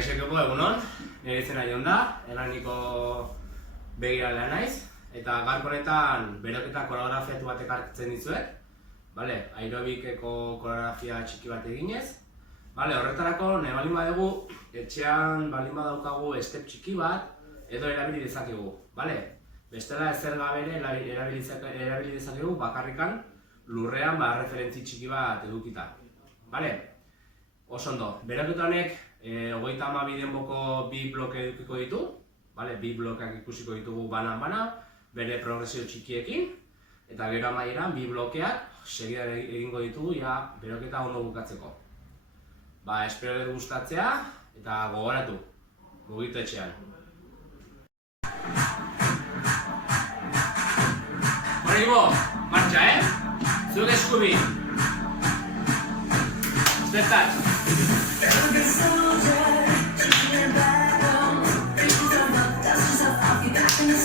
Kaixekeko egunon, nire izena Jon da, Elaniko begiralea naiz, eta gaurko honetan beroketa koreografiatu bat ekartzen dizuet, aerobikeko koreografia txiki bat eginez. Horretarako nahi balin badugu, etxean balin badaukagu step txiki bat edo erabili dezakegu. Bestela ezer gabere erabili dezakegu bakarrikan lurrean referentzi txiki bat edukita. Oso ondo, beroketa honek 32 denboko bi bloke edukiko ditu, bi blokeak ikusiko ditugu banan-banan, bere progresio txikiekin, eta gero amaieran bi blokeak segidan egingo ditugu beroketa ondo bukatzeko. Espero dut gustatzea eta gogoratu, mugitu etxean. Horribo, martxa, Zuk eskubi! Zertaz!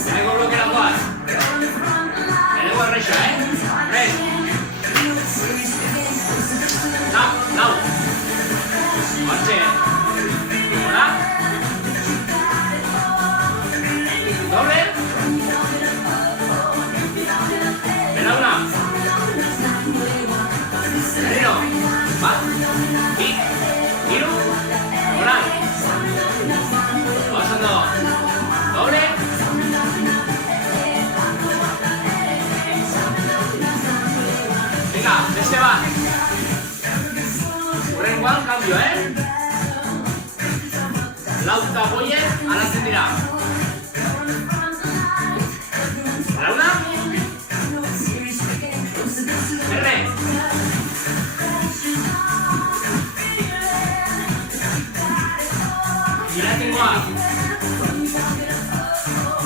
Lehenengo blokera goaz! Lehenengo erreixa, Res! Lau! Hortxe! Hola! Doble! Belauna! Berriro! Bat! Bi! Hiru! Hola! Oso ondo! Doble! Venga, beste bat! Horrengoan, kambio, Lau eta boiek alazten dira. Launa? Erre! Iratengoa!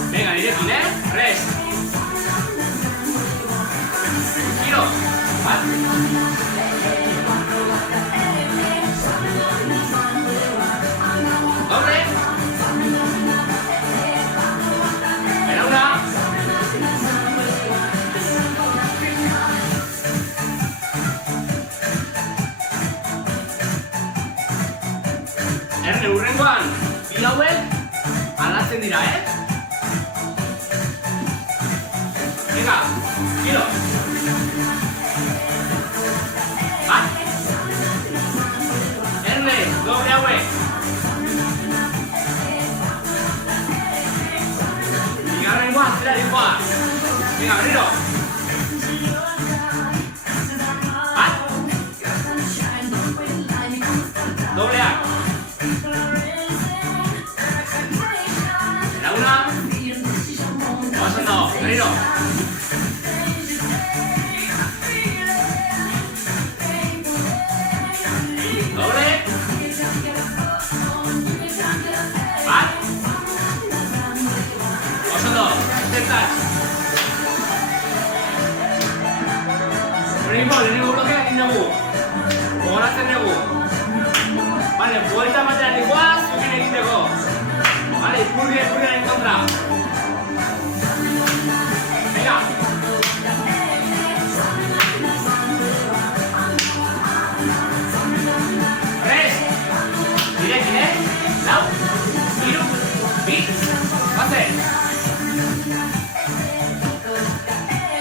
Venga, nirekin, Res! Giro! Bat! Doble! Belauna! Erne, hurrengoan, bi hauek aldatzen dira, Venga, giro! Bat! Erne, doble hauek! Bigarrengoa, zerarikoa! Venga, berriro! Bat! Dobleak! Launa! Oso ondo, berriro! Doble! Bat! Oso ondo, zertaz! Lehenengo blokeak egin dugu. Gogoratzen dugu. Buelta ematean dikoaz, zukin egiteko. Ipurriaren kontra. Venga! Res! Direkin, Lau! Hiru! Bi! Bate!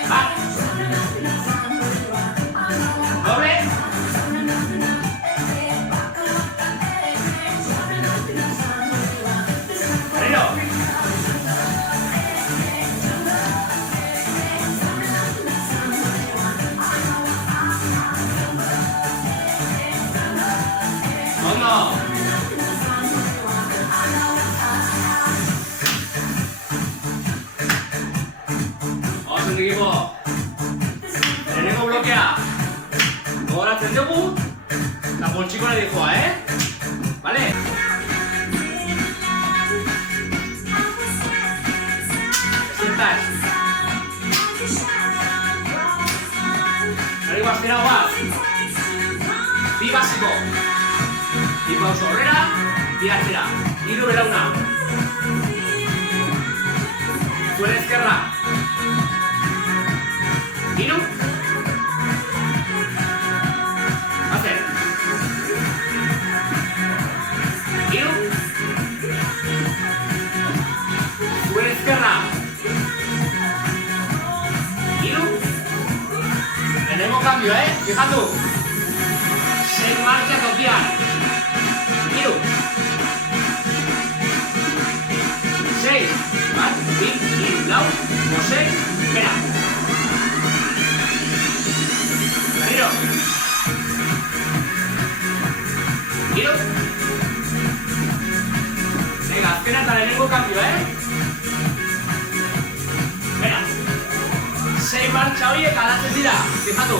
Bat! Doble! Berriro! Ondo! Oso egipo! Lehenengo blokea gogoratzen dugu eta poltsiko nahi dijoa, Bale? Zertaz! Horriko aztera guaz! Bi basiko! Bi pauso horrera, bi atzera. Hiru belauna. Zuen ezkerra. Hiru. Bazen. Hiru. Fijatu. 6 marcha tokian. Hiru. 6. Bat, bi, hiru, lau, bosei, bera. Berriro. Hiru. Venga, azkena eta lehenengo kambio, Bera. 6 marcha horiek aldatzen dira. Fijatu.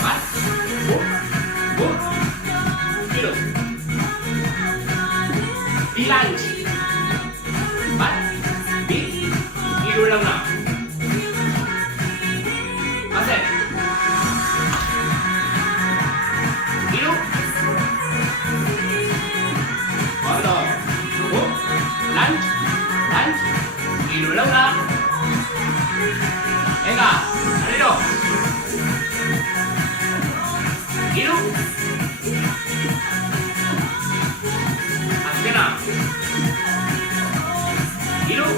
Bat. Hiru. Bi lunge. Bat. Bi. Hiru launa. Bazen. Hiru. Ondo. Lunge. Hiru launa. Venga, berriro. Hiru. Azkena. Hiru.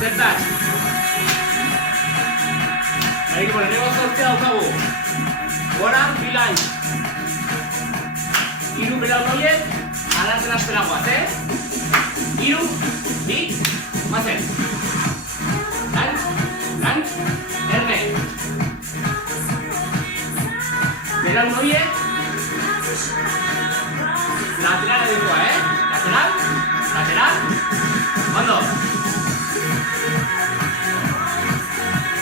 Zertaz. Berriko lehenengo zortzea daukagu. Goran, bilain. Hiru bera horiek, aldatzen aztera guaz, Hiru, bi, bazen. Lan, erne. Bera horiek, lateral edikoa, Lateral. Ondo.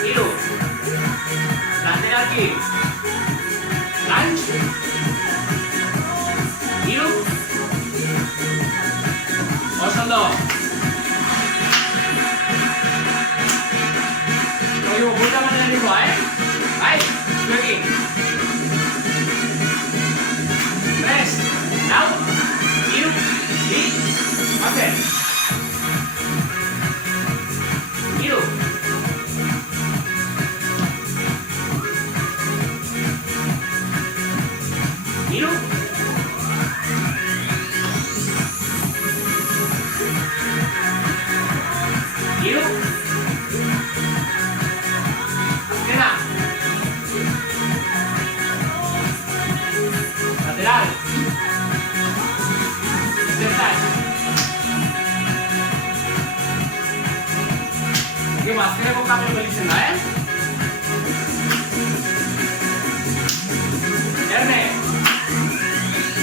Hiru. Lateralki. Lunge. Hiru. Oso ondo. Oigo, buelta manera edikoa, Bai, zuekin. 3, 4, 3, 2, 1, bazen. Hiru. Hiru. Hiru. Azkena. Lateral. Zertaz. Gero, azkeneko kambio belitzen da, Erne.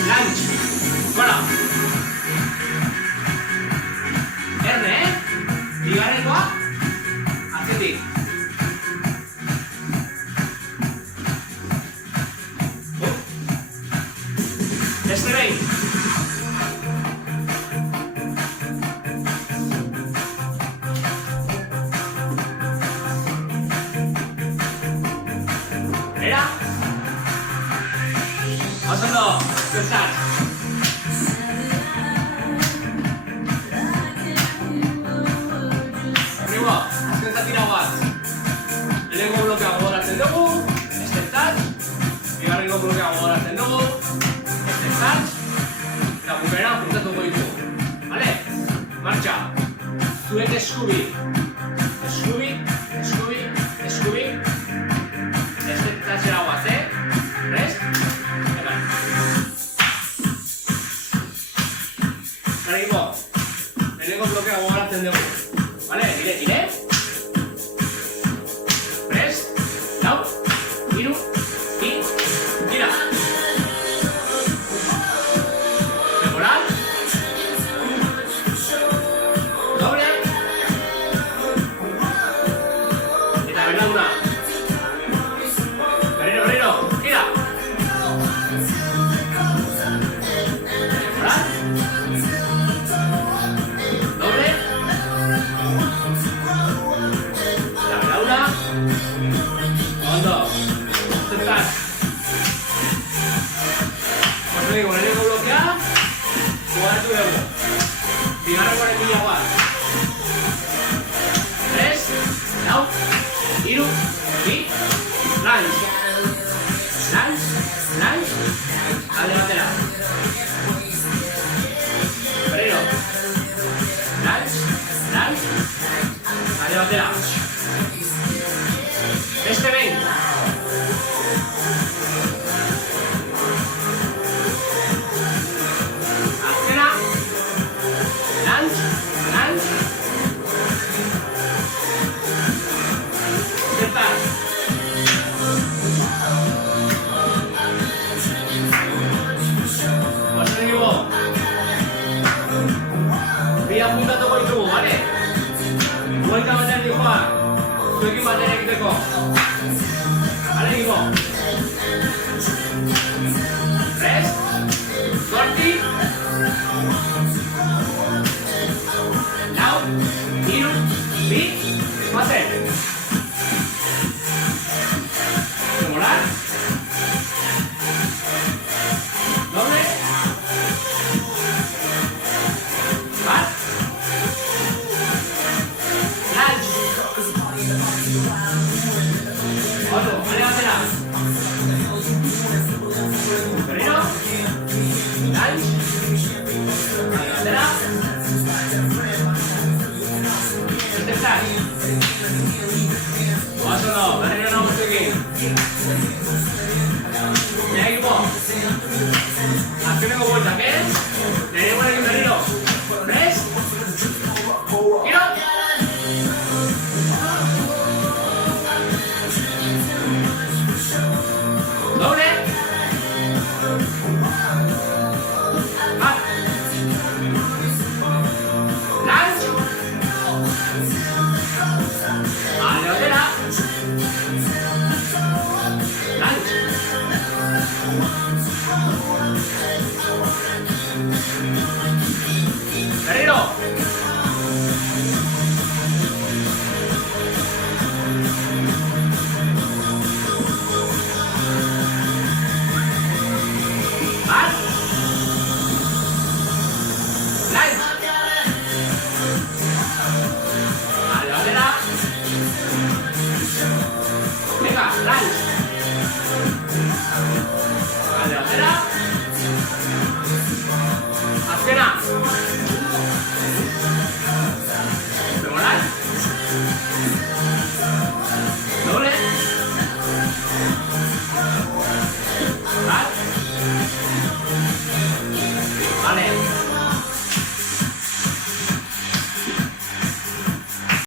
Lunge. Gora. Erne, bigarrekoa. Atzetik. Beste behin. Bera. Oso ondo, zertaz. Horrigo, azken zatira bat. Lehenengo blokea gogoratzen dugu, esteztaz. Bigarrengo blokea gogoratzen dugu, esteztaz. Eta bukera puntatuko ditugu. Vale? Martxa. Zuek eskubi. Eskubi. Esteztazera guaz, Prest? Eman. Garriko, lehenengo blokea gogoratzen dugu. Vale, tire. Prest, lau, hiru, bi, tira. Memoral. Doble. Eta bernaduna. Berriro, tira. Memoral. Doble. Ondo, zertaz. Lehenengo blokea, gogoratu dugu. Bigarrengoaren bila guaz. 3, 4, 3, 2, lunge. Alde batera. Berriro. Lunge. Alde batera. Mira equipo. Azkeneko bueltak, lehenengo egin berriro. Prest? Giro! Doble!